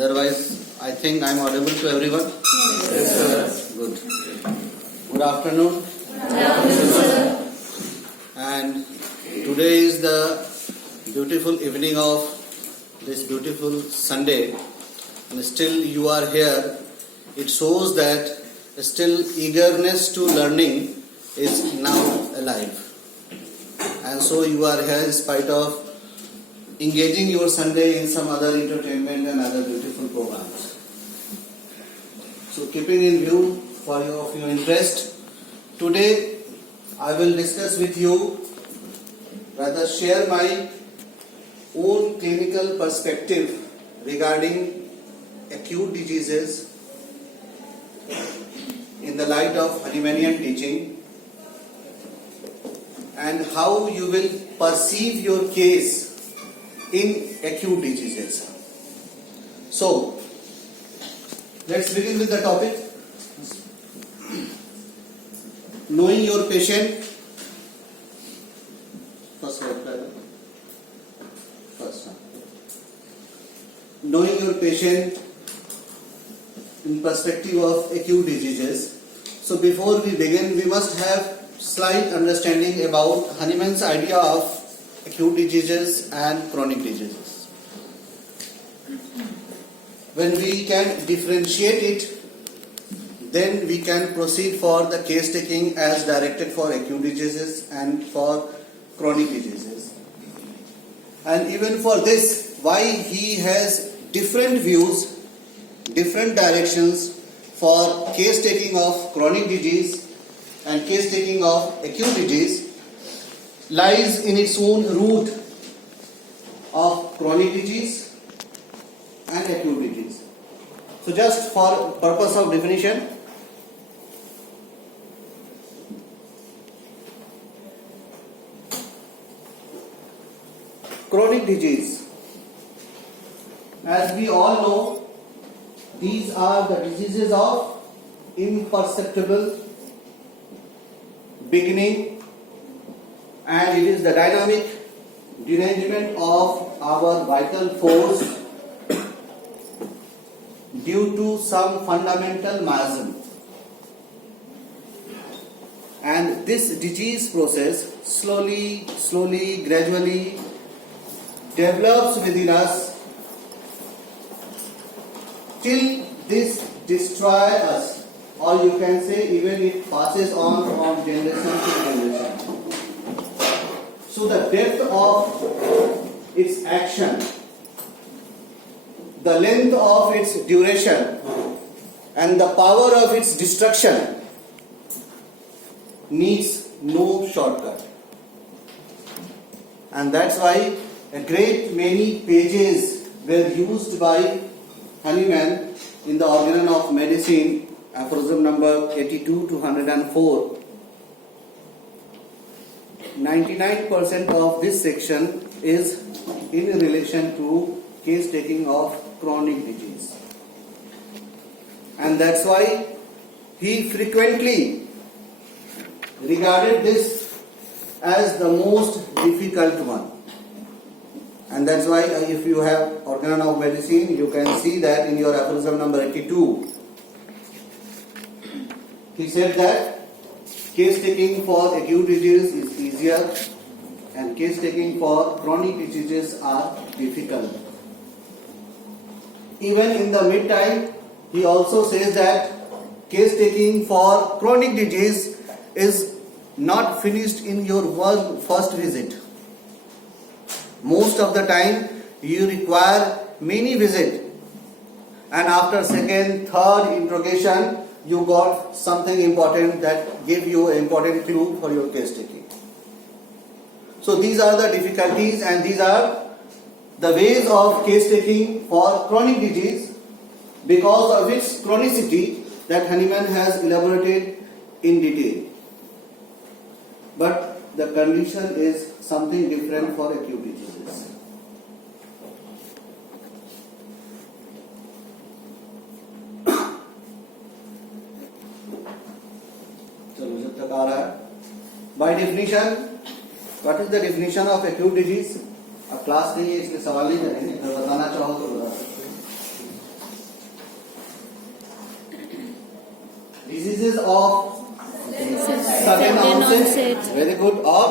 Otherwise, I think I am audible to everyone. Yes, sir. Good. Good afternoon. Good afternoon, sir. And today is the beautiful evening of this beautiful Sunday, and still you are here. It shows that still eagerness to learning is now alive, and so you are here in spite of engaging your Sunday in some other entertainment and other beautiful programs. So keeping in view for your interest, today I will discuss with you, rather share my own clinical perspective regarding acute diseases in the light of Hahnemannian teaching, and how you will perceive your case in acute diseases. So, let's begin with the topic. Knowing your patient. First. Knowing your patient in perspective of acute diseases. So before we begin, we must have slight understanding about Hahnemann's idea of acute diseases and chronic diseases. When we can differentiate it, then we can proceed for the case taking as directed for acute diseases and for chronic diseases. And even for this, why he has different views, different directions for case taking of chronic disease and case taking of acute disease, lies in its own root of chronic disease and acute disease. So just for purpose of definition, chronic disease, as we all know, these are the diseases of imperceptible beginning, and it is the dynamic derangement of our vital force due to some fundamental miasm. And this disease process slowly, gradually develops within us till this destroys us, or you can say even it passes on from generation to generation. So the depth of its action, the length of its duration, and the power of its destruction needs no shortcut. And that's why a great many pages were used by Hahnemann in the Organon of Medicine, aphorism number 82 to 104. 99% of this section is in relation to case taking of chronic disease, and that's why he frequently regarded this as the most difficult one. And that's why if you have Organon of Medicine, you can see that in your aphorism number 82, he said that case taking for acute disease is easier and case taking for chronic diseases are difficult. Even in the mid-time, he also says that case taking for chronic disease is not finished in your first visit. Most of the time you require many visits, and after second, third interrogation you got something important that gave you an important clue for your case taking. So these are the difficulties, and these are the ways of case taking for chronic disease, because of its chronicity that Hahnemann has elaborated in detail. But the condition is something different for acute diseases. By definition, what is the definition of acute disease? अब class नहीं है इसलिए सवाल नहीं करेंगे, अगर बताना चाहो तो बता सकते हैं. diseases of sudden onset. Very good. और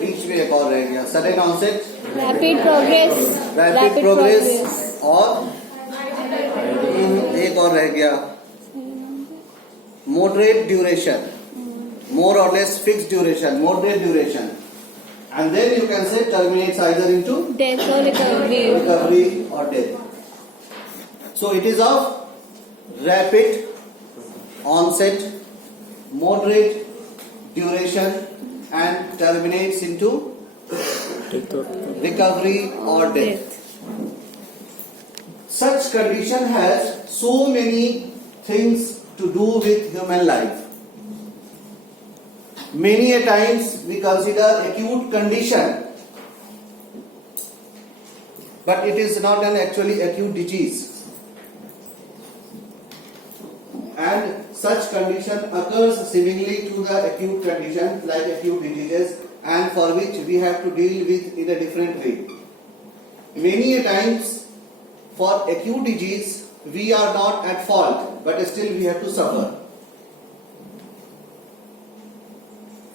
बीच में एक और रह गया. Sudden onset. Rapid progress. Rapid progress. और एक और रह गया. Moderate duration. More or less fixed duration. Moderate duration. And then you can say terminates either into Death or recovery or death. So it is of rapid onset, moderate duration, and terminates into recovery or death. Such condition has so many things to do with human life. Many a times we consider acute condition, but it is not an actually acute disease. And such condition occurs seemingly to the acute condition like acute diseases, and for which we have to deal with in a different way. Many a times for acute disease we are not at fault, but still we have to suffer.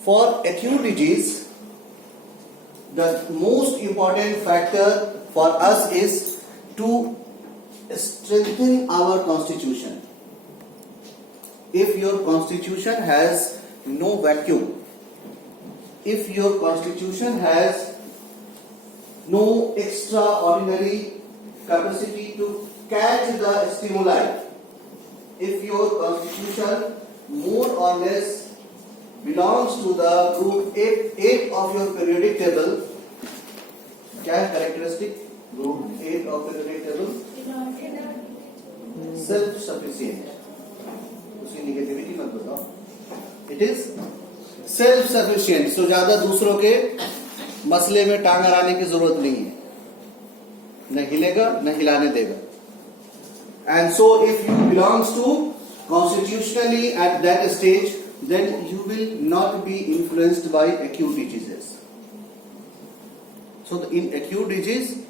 For acute disease, the most important factor for us is to strengthen our constitution. If your constitution has no vacuum, if your constitution has no extraordinary capacity to catch the stimuli, if your constitution more or less belongs to the group 8 of your periodic table, क्या है characteristic? Group 8 of periodic table, self-sufficient. उसकी negativity मत बताओ. It is self-sufficient. So ज़्यादा दूसरों के मसले में टांग अड़ाने की जरूरत नहीं है. न हिलेगा न हिलाने देगा. And so if you belongs to constitutionally at that stage, then you will not be influenced by acute diseases. So in acute disease,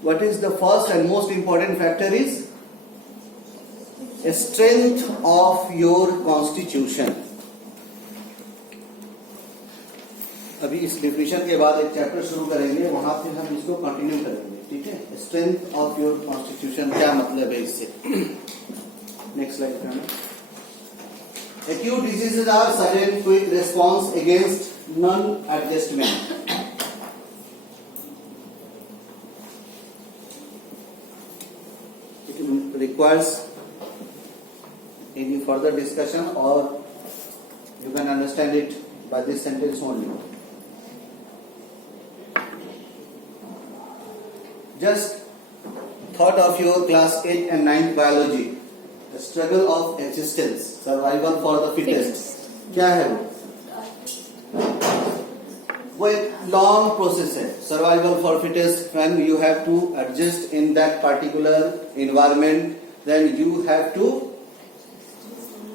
what is the first and most important factor is a strength of your constitution. अभी इस definition के बाद एक chapter शुरू करेंगे, वहां फिर हम इसको कंटिन्यू करेंगे. ठीक है. स्ट्रेंथ ऑफ योर कॉन्स्टिट्यूशन क्या मतलब है इससे. नेक्स्ट स्लाइड पे. Acute diseases are sudden quick response against non-adjustment. It requires any further discussion, or you can understand it by this sentence only. Just thought of your class 8 and 9 biology. The struggle of existence, survival for the fittest. क्या है वो एक long process है. Survival for fittest, when you have to adjust in that particular environment, then you have to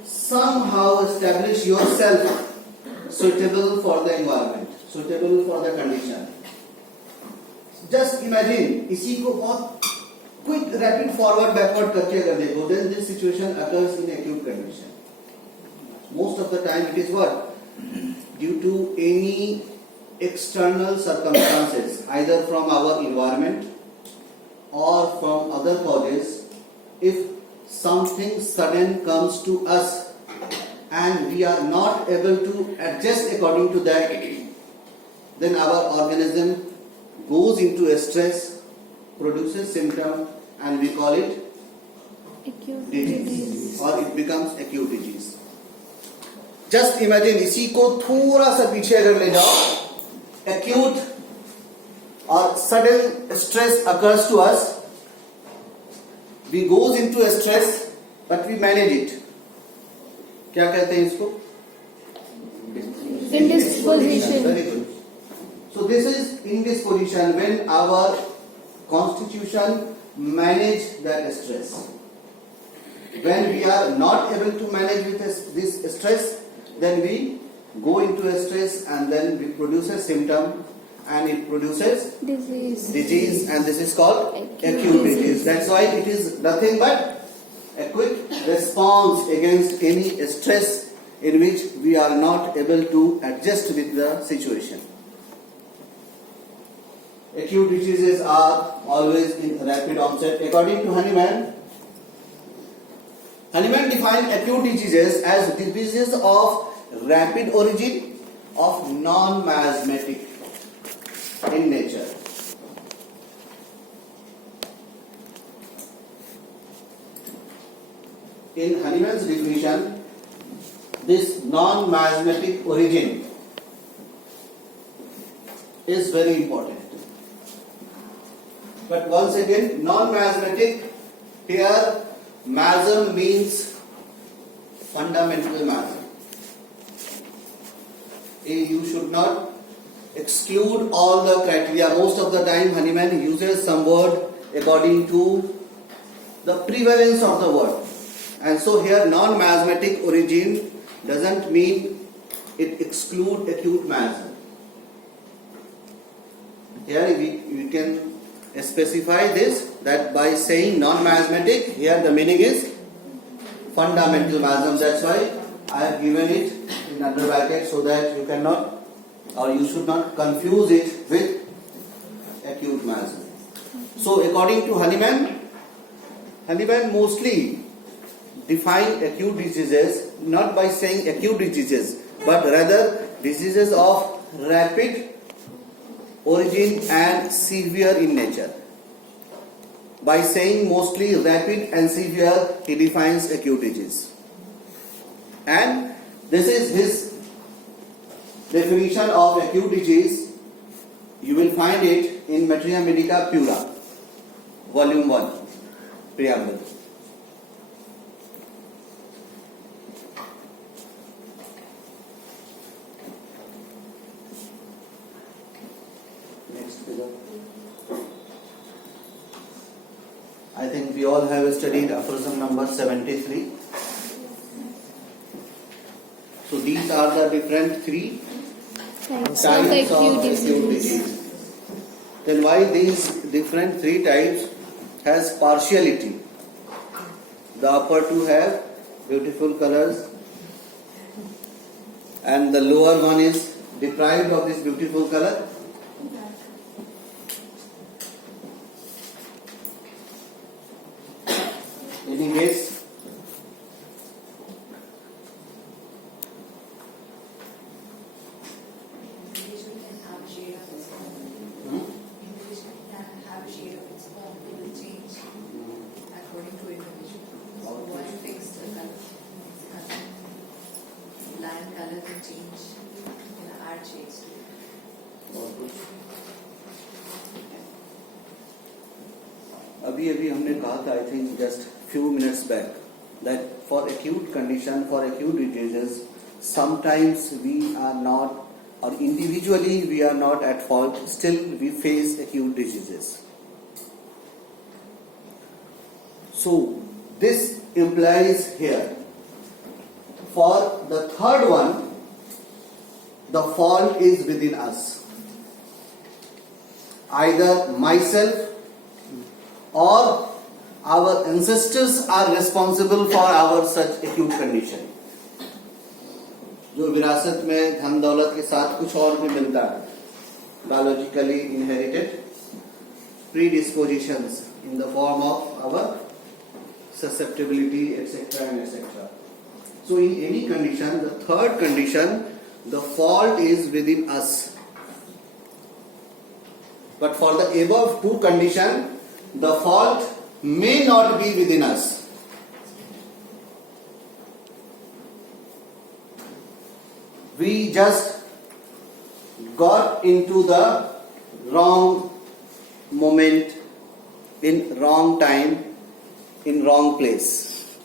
somehow establish yourself suitable for the environment, suitable for the condition. Just imagine, इसी को बहुत quick, rapid forward, backward करके अगर देखो, then this situation occurs in acute condition. Most of the time it is what? Due to any external circumstances, either from our environment or from other causes. If something sudden comes to us and we are not able to adjust according to that, then our organism goes into a stress, produces symptom, and we call it acute disease, or it becomes acute disease. Just imagine, इसी को थोड़ा सा पीछे अगर ले जाओ, acute or sudden stress occurs to us, we goes into a stress, but we manage it. क्या कहते हैं इसको? Indisposition. Very good. So this is indisposition, when our constitution manage that stress. When we are not able to manage with this stress, then we go into a stress and then we produce a symptom and it produces Disease. disease, and this is called acute disease. That's why it is nothing but a quick response against any stress in which we are not able to adjust with the situation. Acute diseases are always in rapid onset. According to Hahnemann defined acute diseases as diseases of rapid origin, of non-miasmatic in nature. In Hahnemann's definition, this non-miasmatic origin is very important. But once again, non-miasmatic, here miasm means fundamental miasm. You should not exclude all the criteria. Most of the time Hahnemann uses some word according to the prevalence of the word. And so here non-miasmatic origin doesn't mean it exclude acute miasm. Here we can specify this, that by saying non-miasmatic, here the meaning is fundamental miasm. That's why I have given it in under bracket, so that you cannot or you should not confuse it with acute miasm. So according to Hahnemann mostly define acute diseases not by saying acute diseases, but rather diseases of rapid origin and severe in nature. By saying mostly rapid and severe, he defines acute disease. And this is his definition of acute disease. You will find it in Materia Medica Pura, Volume 1, Preamble. Next figure. I think we all have studied aphorism number 73. So these are the different three Types types of of acute acute disease. disease. Then why these different three types has partiality? The upper two have beautiful colors and the lower one is deprived of this beautiful color. Any guess? Individual can have a shade of its own. Individual can have a shade of its own. It will change according to individual. So one fixed color. Bland color can change. You can add shades to it. अभी हमने कहा था, I think just few minutes back, that for acute condition, for acute diseases, sometimes we are not, or individually we are not at fault, still we face acute diseases. So this implies here, for the third one, the fault is within us. Either myself or our ancestors are responsible for our such acute condition. जो विरासत में धन दौलत के साथ कुछ और भी मिलता है, biologically inherited predispositions in the form of our susceptibility, etc. and etc. So in any condition, the third condition, the fault is within us. But for the above two conditions, the fault may not be within us. We just got into the wrong moment, in wrong time, in wrong place.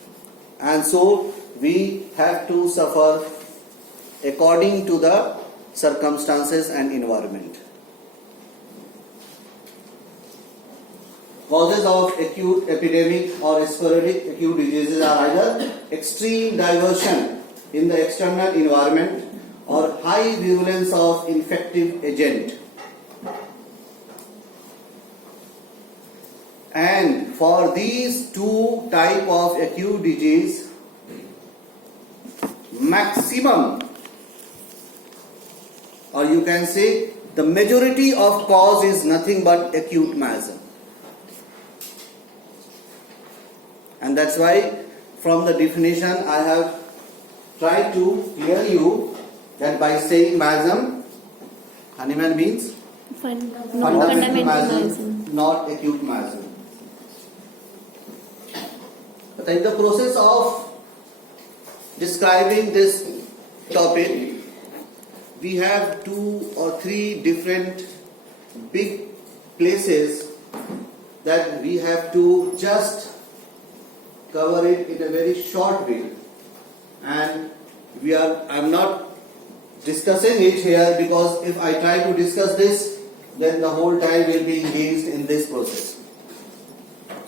And so we have to suffer according to the circumstances and environment. Causes of acute epidemic or sporadic acute diseases are either extreme diversion in the external environment or high virulence of infective agent. And for these two type of acute disease, maximum, or you can say the majority of cause is nothing but acute miasm. And that's why from the definition I have tried to clear you that by saying miasm, Hahnemann means fundamental miasm, not acute miasm. But in the process of describing this topic, we have 2 or 3 different big places that we have to just cover it in a very short way. And I'm not discussing it here because if I try to discuss this, then the whole time will be engaged in this process.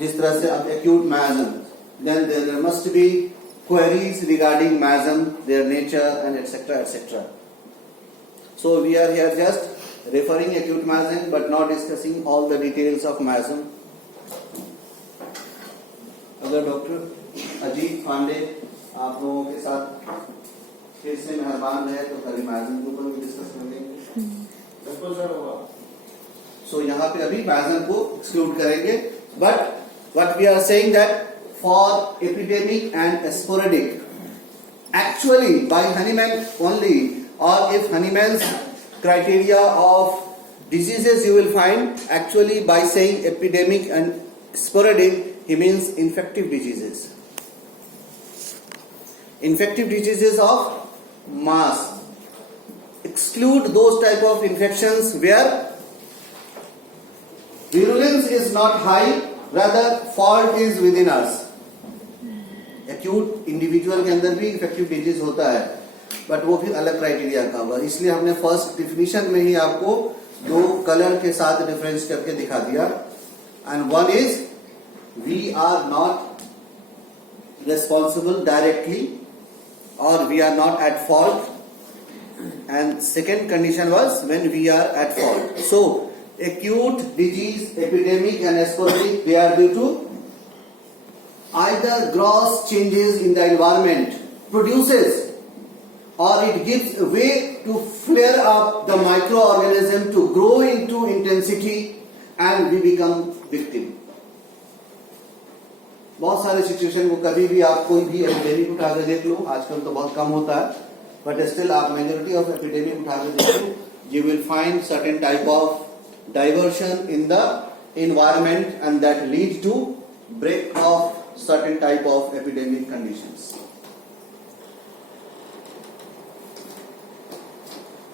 जिस तरह से अब acute miasm, then there must be queries regarding miasm, their nature and etc. etc. So we are here just referring acute miasm but not discussing all the details of miasm. अगर doctor Ajit Pandey आप लोगों के साथ फिर से मेहरबान रहे तो कभी माइजन के ऊपर भी डिस्कस कर लेंगे. बिल्कुल सर होगा. सो यहाँ पे अभी माइजन को एक्सक्लूड करेंगे. But what we are saying that for epidemic and sporadic, actually by Hahnemann only, or if Hahnemann's criteria of diseases you will find, actually by saying epidemic and sporadic he means infective diseases. Infective diseases of mass. Exclude those type of infections where virulence is not high, rather fault is within us. Acute individual के अंदर भी infective disease होता है, but वो फिर अलग criteria का होगा. इसलिए हमने फर्स्ट डिफिनीशन में ही आपको 2 कलर के साथ डिफरेंस करके दिखा दिया. And one is we are not responsible directly or we are not at fault, and second condition was when we are at fault. So acute disease, epidemic and sporadic, they are due to either gross changes in the environment produces or it gives way to flare up the microorganism to grow into intensity and we become victim. बहुत सारे situation को कभी भी आप कोई भी epidemic उठा कर देख लो, आजकल तो बहुत कम होता है, बट स्टिल आप मेजॉरिटी ऑफ एपिडेमिक उठा कर देख लो, you will find certain type of diversion in the environment and that leads to break off certain type of epidemic conditions.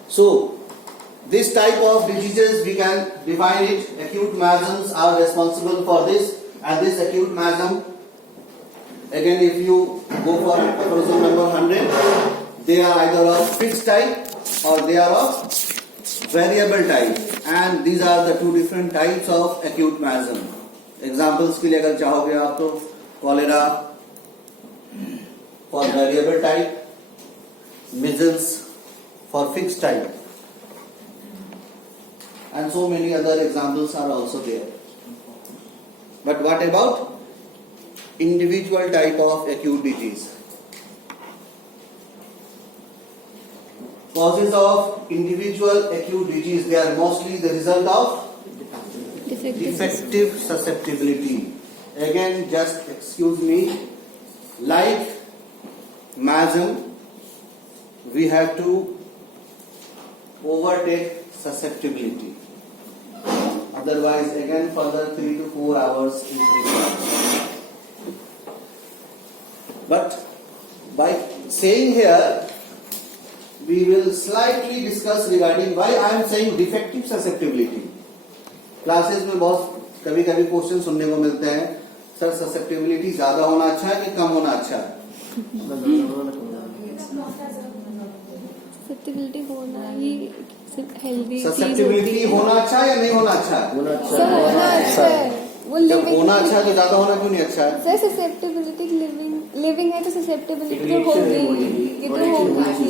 So this type of diseases we can define it. Acute miasms are responsible for this, and this acute miasm, again if you go for aphorism number 100, they are either of fixed type or they are of variable type, and these are the 2 different types of acute miasm. Examples के लिए अगर चाहोगे आप तो cholera for variable type, measles for fixed type, and so many other examples are also there. But what about individual type of acute disease? Causes of individual acute disease, they are mostly the result of defective susceptibility. Again, just excuse me, like miasm, we have to overtake susceptibility. Otherwise, again, further 3 to 4 hours is required. But by saying here, we will slightly discuss regarding why I am saying defective susceptibility. Classes में बहुत कभी कभी question सुनने को मिलते हैं, sir susceptibility ज्यादा होना अच्छा है कि कम होना अच्छा है? ससेप्टिबिलिटी होना ही हेल्दी ससेप्टिबिलिटी होना अच्छा है या नहीं होना अच्छा है? होना अच्छा है. वो जब होना अच्छा है तो ज्यादा होना क्यों नहीं अच्छा है? सर ससेप्टिबिलिटी लिविंग है तो ससेप्टिबिलिटी तो होगी, ये तो होगी.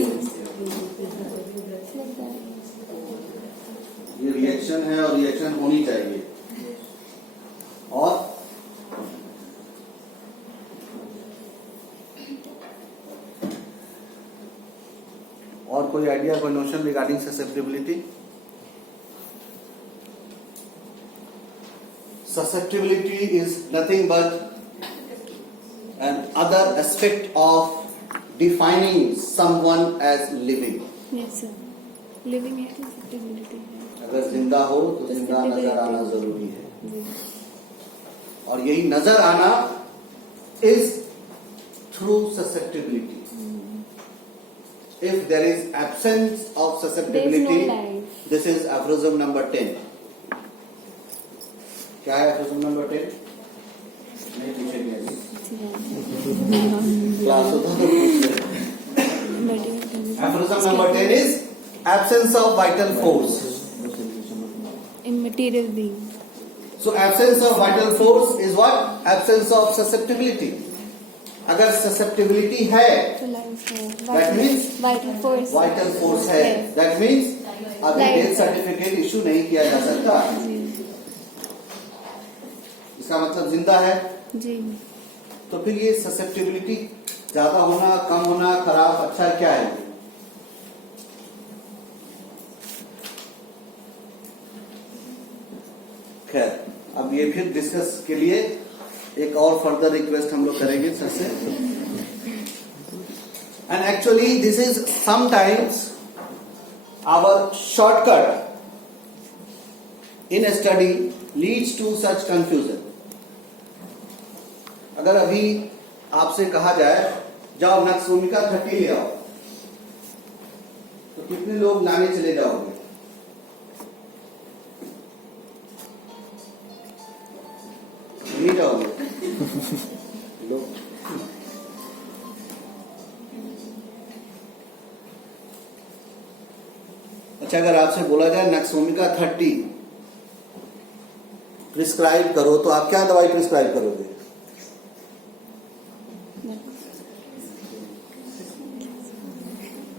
ये रिएक्शन है और रिएक्शन होनी चाहिए. और कोई आइडिया, कोई notion regarding susceptibility? Susceptibility is nothing but an other aspect of defining someone as living. Yes sir. Living है तो susceptibility है. अगर जिंदा हो तो जिंदा नजर आना जरूरी है, जी. और यही नजर आना is through susceptibility. If there is absence of susceptibility, There is no life. this is aphorism number 10. क्या है aphorism number 10? नहीं पूछेंगे अभी, क्लास होता तो पूछ ले. Aphorism number 10 is absence of vital force. Immaterial being. So absence of vital force is what? Absence of susceptibility. अगर susceptibility है, तो life है. that means vital force. vital force है. That means अभी Life डेथ है. Certificate issue नहीं किया जा सकता. जी. इसका मतलब जिंदा है. जी. तो फिर ये susceptibility ज्यादा होना, कम होना, खराब, अच्छा क्या है? खैर, अब ये फिर डिस्कस के लिए एक और फर्दर रिक्वेस्ट हम लोग करेंगे सर से. And actually this is sometimes our shortcut in study leads to such confusion. अगर अभी आपसे कहा जाए जाओ नक्श भूमिका 30 ले आओ, तो कितने लोग लाने चले जाओगे? नहीं जाओगे लोग. अच्छा, अगर आपसे बोला जाए नक्श भूमिका 30 प्रिस्क्राइब करो, तो आप क्या दवाई प्रिस्क्राइब करोगे?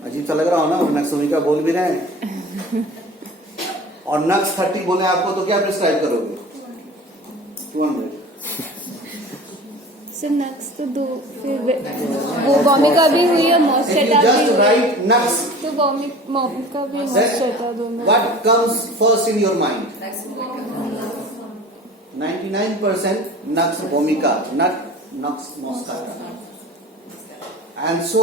अजीब सा लग रहा हो ना, नक्श भूमिका बोल भी रहे हैं और नक्श 30 बोले आपको, तो क्या प्रिस्क्राइब करोगे? 200. सर नक्स तो दो, फिर वो भूमिका भी हुई है, If you मॉस्टेटा भी just हुई है. write nux, तो भूमिका भी मॉस्टेटा दोनों. what comes first in your mind? That's 99% nux भूमिका, not nux moscata. And so,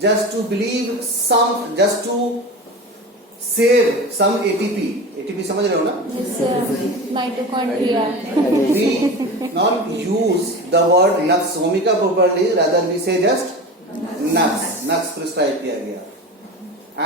just to believe some, just to save some ATP समझ रहे हो ना? Mitochondria. We not use the word nux भूमिका properly, rather we say just nux. Nux prescribe किया गया.